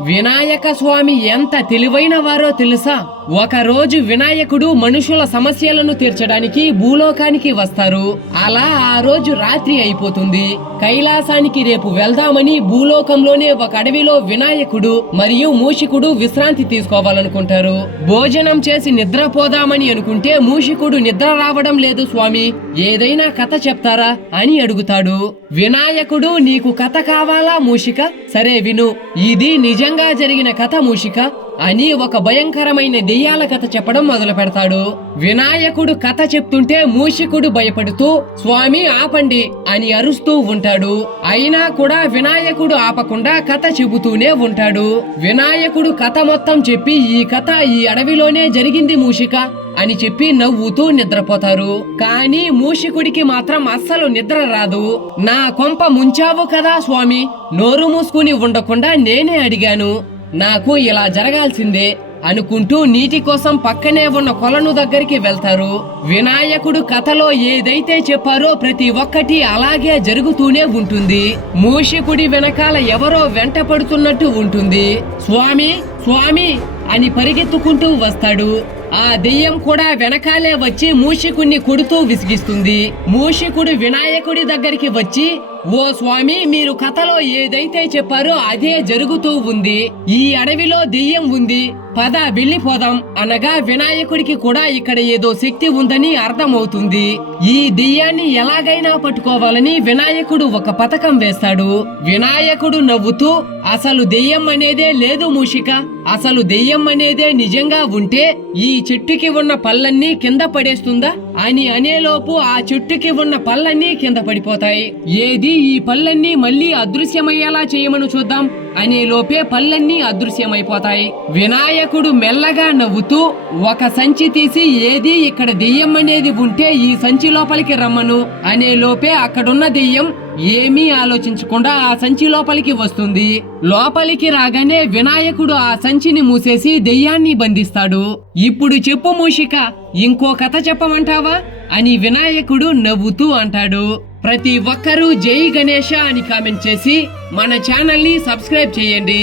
వినాయక స్వామి ఎంత తెలివైన వారో తెలుసా? ఒక రోజు వినాయకుడు మనుషుల సమస్యలను తీర్చడానికి భూలోకానికి వస్తారు. అలా ఆ రోజు రాత్రి అయిపోతుంది. కైలాసానికి రేపు వెళ్దామని భూలోకంలోనే ఒక అడవిలో వినాయకుడు మరియు మూషికుడు విశ్రాంతి తీసుకోవాలనుకుంటారు. భోజనం చేసి నిద్రపోదామని అనుకుంటే మూషికుడు నిద్ర రావడం లేదు స్వామి. ఏదైనా కథ చెప్తారా? అని అడుగుతాడు. వినాయకుడు నీకు కథ కావాలా మూషిక? సరే విను. ఇది నిజ నిజంగా జరిగిన కథ మూషిక? అని ఒక భయంకరమైన దెయ్యాల కథ చెప్పడం మొదలు పెడతాడు. వినాయకుడు కథ చెప్తుంటే మూషికుడు భయపడుతూ స్వామి ఆపండి అని అరుస్తూ ఉంటాడు. అయినా కూడా వినాయకుడు ఆపకుండా కథ చెబుతూనే ఉంటాడు. వినాయకుడు కథ మొత్తం చెప్పి ఈ కథ ఈ అడవిలోనే జరిగింది మూషిక అని చెప్పి నవ్వుతూ నిద్రపోతారు. కానీ మూషికుడికి మాత్రం అస్సలు నిద్ర రాదు. నా కొంప ముంచావు కదా స్వామి నోరు మూసుకుని ఉండకుండా నేనే అడిగాను. నాకు ఇలా జరగాల్సిందే అనుకుంటూ నీటి కోసం పక్కనే ఉన్న కొలను దగ్గరికి వెళ్తారు. వినాయకుడు కథలో ఏదైతే చెప్పారో ప్రతి ఒక్కటి అలాగే జరుగుతూనే ఉంటుంది. మూషికుడి వెనకాల ఎవరో వెంట పడుతున్నట్టు ఉంటుంది. స్వామి స్వామి అని పరిగెత్తుకుంటూ వస్తాడు. ఆ దెయ్యం కూడా వెనకాలే వచ్చి మూషికుణ్ణి కొడుతూ విసిగిస్తుంది. మూషికుడు వినాయకుడి దగ్గరికి వచ్చి ఓ స్వామి మీరు కథలో ఏదైతే చెప్పారో అదే జరుగుతూ ఉంది. ఈ అడవిలో దెయ్యం ఉంది. పద వెళ్ళిపోదాం అనగా వినాయకుడికి కూడా ఇక్కడ ఏదో శక్తి ఉందని అర్థమవుతుంది. ఈ దెయ్యాన్ని ఎలాగైనా పట్టుకోవాలని వినాయకుడు ఒక పథకం వేస్తాడు. వినాయకుడు నవ్వుతూ అసలు దెయ్యం అనేదే లేదు మూషిక. అసలు దెయ్యం అనేదే నిజంగా ఉంటే ఈ చెట్టుకి ఉన్న పళ్ళన్నీ కింద పడేస్తుందా? అని అనేలోపు ఆ చెట్టుకి ఉన్న పళ్ళన్నీ కింద పడిపోతాయి. ఏది ఈ పళ్ళన్నీ మళ్ళీ అదృశ్యమయ్యేలా చేయమని చూద్దాం. అనే లోపే పళ్ళన్నీ అదృశ్యమైపోతాయి. వినాయకుడు మెల్లగా నవ్వుతూ ఒక సంచి తీసి ఏది ఇక్కడ దెయ్యం అనేది ఉంటే ఈ సంచి లోపలికి రమ్మను. అనే లోపే అక్కడున్న దెయ్యం ఏమీ ఆలోచించకుండా ఆ సంచి లోపలికి వస్తుంది. లోపలికి రాగానే వినాయకుడు ఆ సంచిని మూసేసి దెయ్యాన్ని బంధిస్తాడు. ఇప్పుడు చెప్పు మూషిక ఇంకో కథ చెప్పమంటావా? అని వినాయకుడు నవ్వుతూ అంటాడు. ప్రతి ఒక్కరూ జై గణేష అని కామెంట్ చేసి మన ఛానల్ని సబ్స్క్రైబ్ చేయండి.